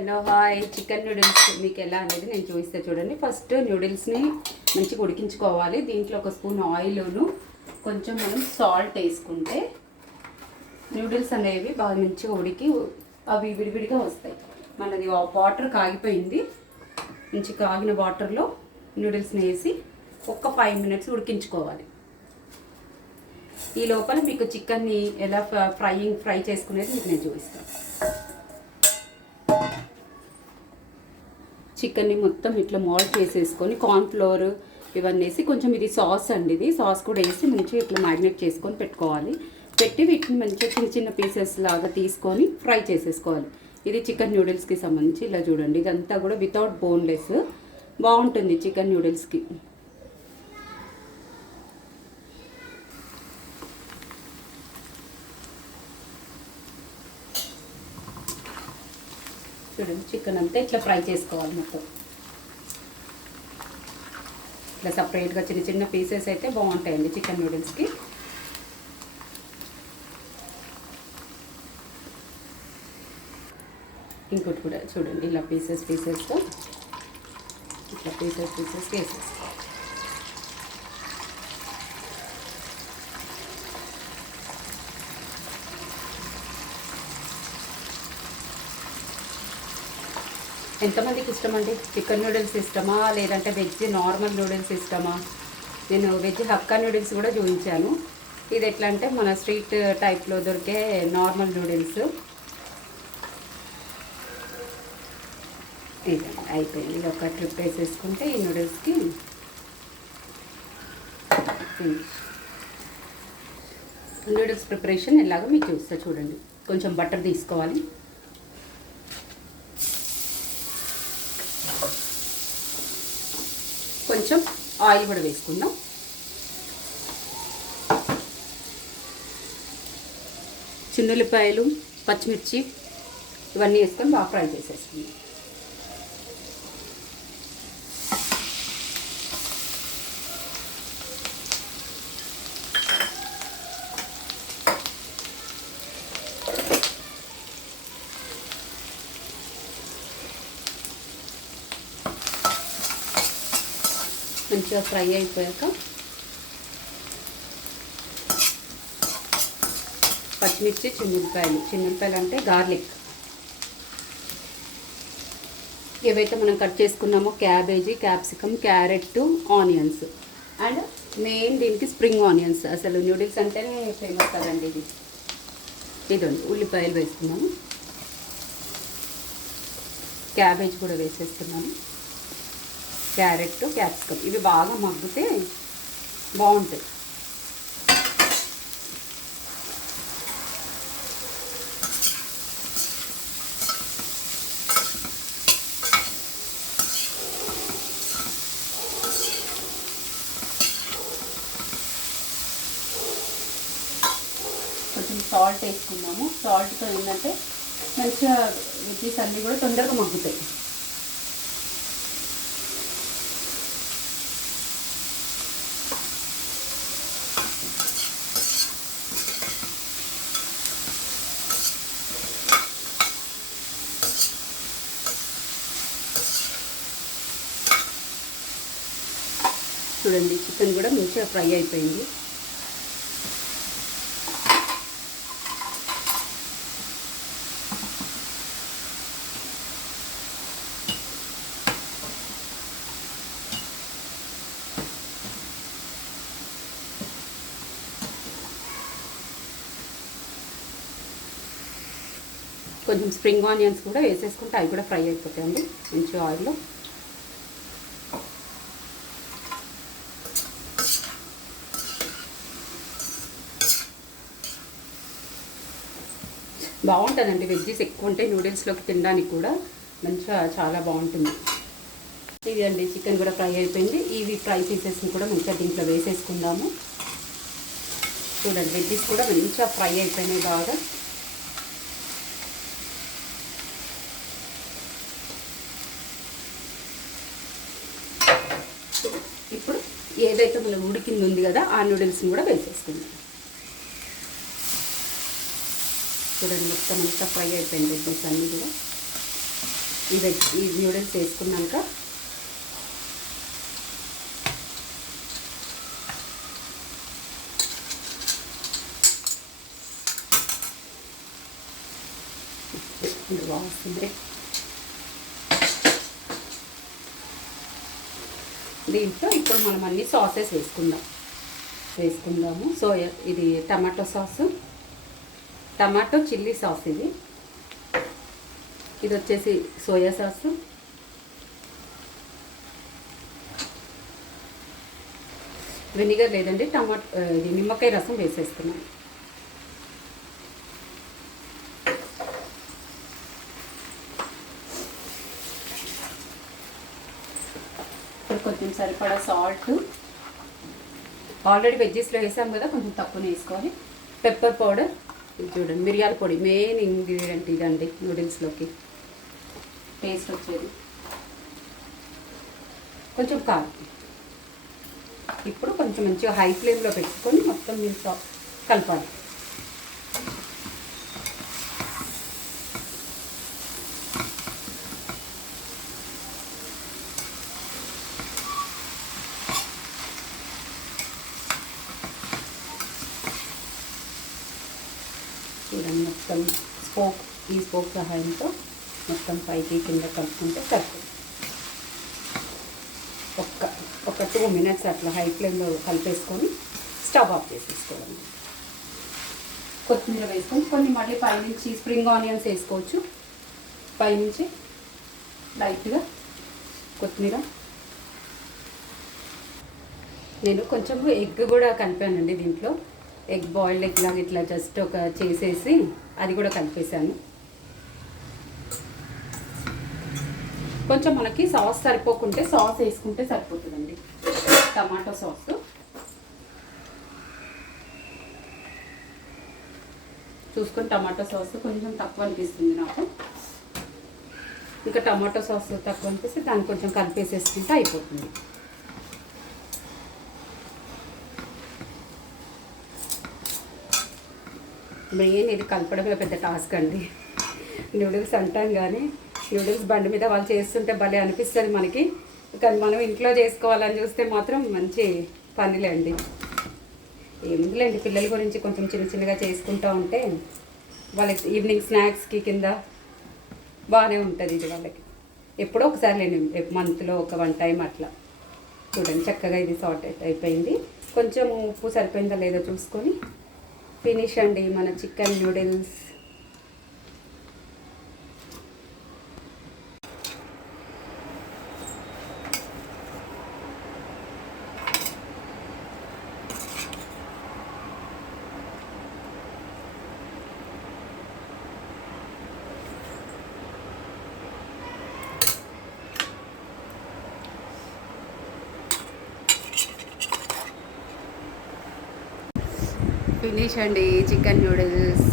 Hello hi chicken noodles మీకు ఎలా అనేది నేను చూపిస్తే చూడండి. ఫస్ట్ నూడిల్స్ని మంచిగా ఉడికించుకోవాలి. దీంట్లో ఒక స్పూన్ ఆయిల్ను కొంచెం మనం సాల్ట్ వేసుకుంటే నూడిల్స్ అనేవి బాగా మంచిగా ఉడికి అవి విడివిడిగా వస్తాయి. మనది వాటర్ కాగిపోయింది. మంచి కాగిన వాటర్లో నూడిల్స్ని వేసి ఒక 5 మినిట్స్ ఉడికించుకోవాలి. ఈ లోపల మీకు చికెన్ని ఎలా ఫ్రై చేసుకునేది మీకు నేను చూపిస్తాను. చికెన్ని మొత్తం ఇట్లా మోల్డ్ చేసేసుకొని కార్న్ఫ్లోర్ ఇవన్నీ వేసి కొంచెం ఇది సాస్ అండి, ఇది సాస్ కూడా వేసి మంచిగా ఇట్లా మ్యారినేట్ చేసుకొని పెట్టుకోవాలి. పెట్టి వీటిని మంచిగా చిన్న చిన్న పీసెస్ లాగా తీసుకొని ఫ్రై చేసేసుకోవాలి. ఇది చికెన్ నూడిల్స్కి సంబంధించి ఇలా చూడండి. ఇదంతా కూడా వితౌట్ బోన్లెస్ బాగుంటుంది చికెన్ నూడిల్స్కి. చూడండి చికెన్ అంతా ఇట్లా ఫ్రై చేసుకోవాలి. మొత్తం ఇట్లా సపరేట్గా చిన్న చిన్న పీసెస్ అయితే బాగుంటాయండి చికెన్ నూడిల్స్కి. ఇంకోటి కూడా చూడండి, ఇలా పీసెస్తో ఇట్లా పీసెస్ వేసేసుకోవాలి. ఎంతమందికి ఇష్టమండి చికెన్ నూడిల్స్ ఇష్టమా లేదంటే వెజ్ నార్మల్ నూడిల్స్ ఇష్టమా? నేను వెజ్ హక్కా నూడిల్స్ కూడా చూపించాను. ఇది ఎట్లా అంటే మన స్ట్రీట్ టైప్లో దొరికే నార్మల్ నూడిల్స్. ఇదండి అయిపోయింది. ఇది ఒక ట్రిప్ వేసేసుకుంటే ఈ నూడిల్స్కి నూడిల్స్ ప్రిపరేషన్ ఎలాగో మీకు చూస్తా చూడండి. కొంచెం బటర్ తీసుకోవాలి. కొంచెం ఆయిల్ కూడా వేసుకుందాం. చిన్నుల్లిపాయలు, పచ్చిమిర్చి ఇవన్నీ వేసుకొని బాగా ఫ్రై చేసేసుకుందాం. మంచిగా ఫ్రై అయిపోయాక పచ్చిమిర్చి, చిన్నుల్లిపాయలు అంటే గార్లిక్, ఏవైతే మనం కట్ చేసుకున్నామో cabbage, capsicum, carrot, onions and main దీనికి స్ప్రింగ్ ఆనియన్స్. అసలు నూడిల్స్ అంటేనే ఫేమస్ కదండి ఇది. ఇదండి ఉల్లిపాయలు వేసుకున్నాము, క్యాబేజ్ కూడా వేసేస్తున్నాను, క్యారెట్, క్యాప్సికమ్ ఇవి బాగా మగ్గితే బాగుంటాయి. కొంచెం సాల్ట్ వేసుకున్నాము. సాల్ట్తో ఏంటంటే మంచిగా వెజ్జీస్ అన్నీ కూడా తొందరగా మగ్గుతాయి. చూడండి చికెన్ కూడా మంచిగా ఫ్రై అయిపోయింది. కొంచెం స్ప్రింగ్ ఆనియన్స్ కూడా వేసేసుకుంటే అవి కూడా ఫ్రై అయిపోతాయండి మంచి ఆయిల్లో. బాగుంటుందండి. వెజ్జీస్ ఎక్కువ ఉంటాయి నూడిల్స్లోకి తినడానికి కూడా మంచిగా చాలా బాగుంటుంది. ఇది అండి చికెన్ కూడా ఫ్రై అయిపోయింది. ఇవి ఫ్రై పీసెస్ని కూడా మంచిగా దీంట్లో వేసేసుకుందాము. చూడండి వెజ్జీస్ కూడా మంచిగా ఫ్రై అయిపోయినాయి బాగా. ఇప్పుడు ఏదైతే మనం ఉడికింది ఉంది కదా ఆ నూడిల్స్ని కూడా వేసేసుకుందాం. చూడండి మొత్తం అంతా ఫ్రై అయిపోయింది వెజ్జీస్ అన్నీ కూడా. ఈ నూడిల్స్ వేసుకున్నాక బాగుంది. దీంట్లో ఇప్పుడు మనం అన్ని సాసెస్ వేసుకుందాము. సోయా, ఇది tomato sauce, tomato chilli sauce, ఇది వచ్చేసి సోయా సాసు, వెనిగర్ లేదండి, ఇది నిమ్మకాయ రసం వేసేస్తున్నాను. ఇప్పుడు కొంచెం సరిపడా సాల్ట్, ఆల్రెడీ వెజ్జెస్లో వేసాం కదా, కొంచెం తక్కువనే వేసుకోవాలి. పెప్పర్ పౌడర్, ఇది చూడండి మిరియాల పొడి, మెయిన్ ఇంగ్రీడియంట్ ఇదండి నూడిల్స్లోకి టేస్ట్ వచ్చేది. కొంచెం కారం. ఇప్పుడు కొంచెం మంచిగా హై ఫ్లేమ్లో పెట్టుకొని మొత్తం మీరు కలపాలి. చూడండి మొత్తం ఈ స్పోక్ సహాయంతో మొత్తం పైకి కింద కలుపుకుంటే సరిపోతుంది. ఒక 2 minutes అట్లా హై ఫ్లేమ్లో కలిపేసుకొని స్టవ్ ఆఫ్ చేసేసుకోవడం. కొత్తిమీర వేసుకొని కొన్ని మళ్ళీ పైనుంచి స్ప్రింగ్ ఆనియన్స్ వేసుకోవచ్చు. పైనుంచి లైట్గా కొత్తిమీర. నేను కొంచెం ఎగ్ కూడా కలిపానండి దీంట్లో. బాయిల్డ్ ఎగ్ లాగా ఇట్లా జస్ట్ చేసేసి అది కూడా కలిపేసాను. కొంచెం మనకి సాస్ సరిపోకుంటే సాస్ వేసుకుంటే సరిపోతుందండి. టమాటో సాస్ చూసుకొని, టమాటో సాస్ కొంచెం తక్కువ అనిపిస్తుంది నాకు. ఇంకా టమాటో సాస్ తక్కువ అనిపిస్తే దాన్ని కొంచెం కలిపేసేసుకుంటే అయిపోతుంది. మెయిన్ ఇది కలపడమే పెద్ద టాస్క్ అండి. నూడిల్స్ అంటాం కానీ నూడిల్స్ బండి మీద వాళ్ళు చేస్తుంటే భలే అనిపిస్తుంది మనకి, కానీ మనం ఇంట్లో చేసుకోవాలని చూస్తే మాత్రం మంచి పనిలే అండి. ఏముందిలేండి, పిల్లల గురించి కొంచెం చిన్నగా చేసుకుంటూ ఉంటే వాళ్ళకి ఈవినింగ్ స్నాక్స్కి కింద బాగానే ఉంటుంది. ఇది వాళ్ళకి ఎప్పుడో ఒకసారి లేని మంత్లో ఒక 1 time అట్లా. చూడండి చక్కగా ఇది సార్ట్ అయిపోయింది. కొంచెం ఉప్పు సరిపోయిందా లేదో చూసుకొని ఫినిష్ అండి మన చికెన్ నూడిల్స్. ఫినిష్ అండి చికెన్ నూడిల్స్.